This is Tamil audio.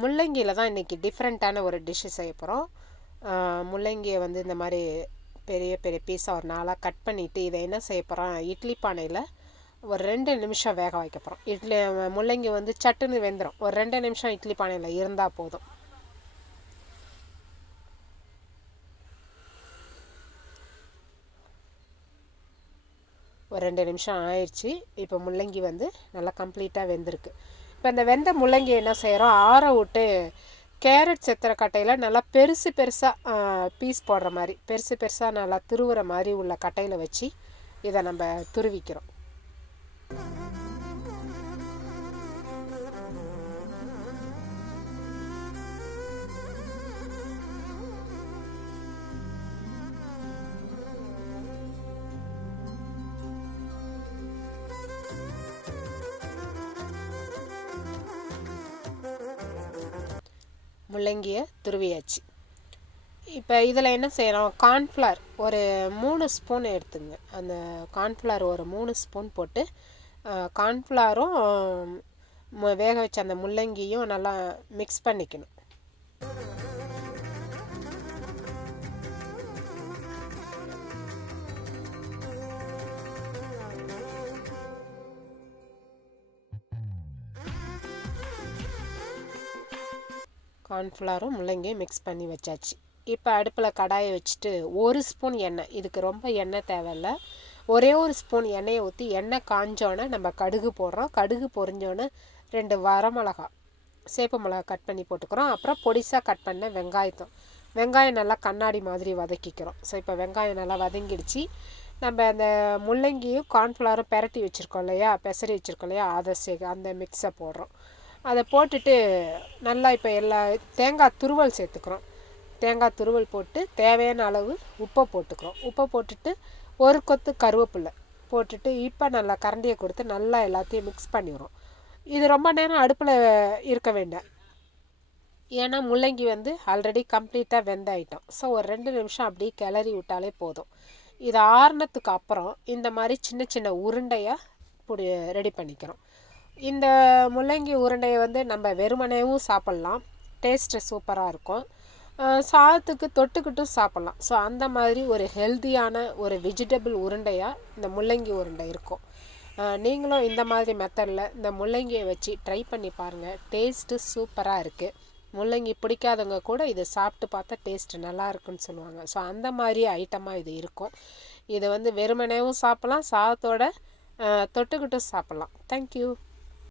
முள்ளங்கியில் தான் இன்றைக்கி டிஃப்ரெண்ட்டான ஒரு டிஷ்ஷு செய்ய போகிறோம் முள்ளங்கியை வந்து இந்த மாதிரி பெரிய பெரிய பீஸாக ஒரு நாளாக கட் பண்ணிவிட்டு இதை என்ன செய்ய போகிறோம் இட்லி பானையில் ஒரு ரெண்டு நிமிஷம் வேக வைக்க போகிறோம் இட்லி முள்ளங்கி வந்து சட்டுன்னு வெந்துடும் ஒரு ரெண்டு நிமிஷம் இட்லி பானையில் இருந்தால் போதும். ஒரு ரெண்டு நிமிஷம் ஆயிடுச்சு இப்போ முள்ளங்கி வந்து நல்லா கம்ப்ளீட்டாக வெந்திருக்கு. இப்போ இந்த வெந்த முள்ளங்கி என்ன செய்கிறோம் ஆற விட்டு கேரட் செத்துற கட்டையில் நல்லா பெருசு பெருசாக பீஸ் போடுற மாதிரி பெருசு பெருசாக நல்லா துருவுற மாதிரி உள்ள கட்டையில் வச்சு இதை நம்ம துருவிக்கிறோம். முள்ளங்கியை துருவியாச்சு. இப்போ இதில் என்ன செய்கிறோம் கார்ன்ஃப்ளவர் ஒரு மூணு ஸ்பூன் எடுத்துங்க. அந்த கார்ன்ஃப்ளவர் ஒரு மூணு ஸ்பூன் போட்டு கார்ன்ஃப்ளவரும் வேக வச்ச அந்த முள்ளங்கியும் நல்லா மிக்ஸ் பண்ணிக்கணும். கார்ன்ஃப்ளவரும் முள்ளங்கியும் மிக்ஸ் பண்ணி வச்சாச்சு. இப்போ அடுப்பில் கடாயை வச்சுட்டு ஒரு ஸ்பூன் எண்ணெய் இதுக்கு ரொம்ப எண்ணெய் தேவையில்ல. ஒரே ஒரு ஸ்பூன் எண்ணெயை ஊற்றி எண்ணெய் காஞ்சோன்னே நம்ம கடுகு போடுறோம். கடுகு பொரிஞ்சோன்னே ரெண்டு வரமிளகா சேப்பு மிளகா கட் பண்ணி போட்டுக்கிறோம். அப்புறம் பொடிசாக கட் பண்ண வெங்காயத்தம். வெங்காயம் நல்லா கண்ணாடி மாதிரி வதக்கிக்கிறோம். ஸோ இப்போ வெங்காயம் நல்லா வதங்கிடுச்சு. நம்ம அந்த முள்ளங்கியும் கார்ன்ஃப்ளவரும் பெரட்டி வச்சுருக்கோம் இல்லையா? பெசரி வச்சுருக்கோம் இல்லையா? அதை சே அந்த மிக்ஸை போடுறோம். அதை போட்டுட்டு நல்லா இப்போ எல்லா தேங்காய் துருவல் சேர்த்துக்கிறோம். தேங்காய் துருவல் போட்டு தேவையான அளவு உப்பை போட்டுக்கிறோம். உப்பை போட்டுட்டு ஒரு கொத்து கருவேப்பில்லை போட்டுட்டு இப்போ நல்லா கரண்டியை கொடுத்து நல்லா எல்லாத்தையும் மிக்ஸ் பண்ணிடுறோம். இது ரொம்ப நேரம் அடுப்பில் இருக்க வேண்டாம். ஏன்னா முள்ளங்கி வந்து ஆல்ரெடி கம்ப்ளீட்டாக வெந்தாயிட்டோம். ஸோ ஒரு ரெண்டு நிமிஷம் அப்படியே கிளறி விட்டாலே போதும். இது ஆறுனத்துக்கு அப்புறம் இந்த மாதிரி சின்ன சின்ன உருண்டையாக புடி ரெடி பண்ணிக்கிறோம். இந்த முள்ளங்கி உருண்டையை வந்து நம்ம வெறுமனேவும் சாப்பிட்லாம். டேஸ்ட்டு சூப்பராக இருக்கும். சாதத்துக்கு தொட்டுக்கிட்டும் சாப்பிட்லாம். ஸோ அந்த மாதிரி ஒரு ஹெல்த்தியான ஒரு வெஜிடபிள் உருண்டையாக இந்த முள்ளங்கி உருண்டை இருக்கும். நீங்களும் இந்த மாதிரி மெத்தடில் இந்த முள்ளங்கியை வச்சு ட்ரை பண்ணி பாருங்கள் டேஸ்ட்டு சூப்பராக இருக்குது முள்ளங்கி பிடிக்காதவங்க கூட இதை சாப்பிட்டு பார்த்தா டேஸ்ட் நல்லா இருக்குன்னு சொல்லுவாங்க. ஸோ அந்த மாதிரி ஐட்டமாக இது இருக்கும். இதை வந்து வெறுமனேவும் சாப்பிட்லாம். சாதத்தோட தொட்டுக்கிட்டும் சாப்பிட்லாம். தேங்க்யூ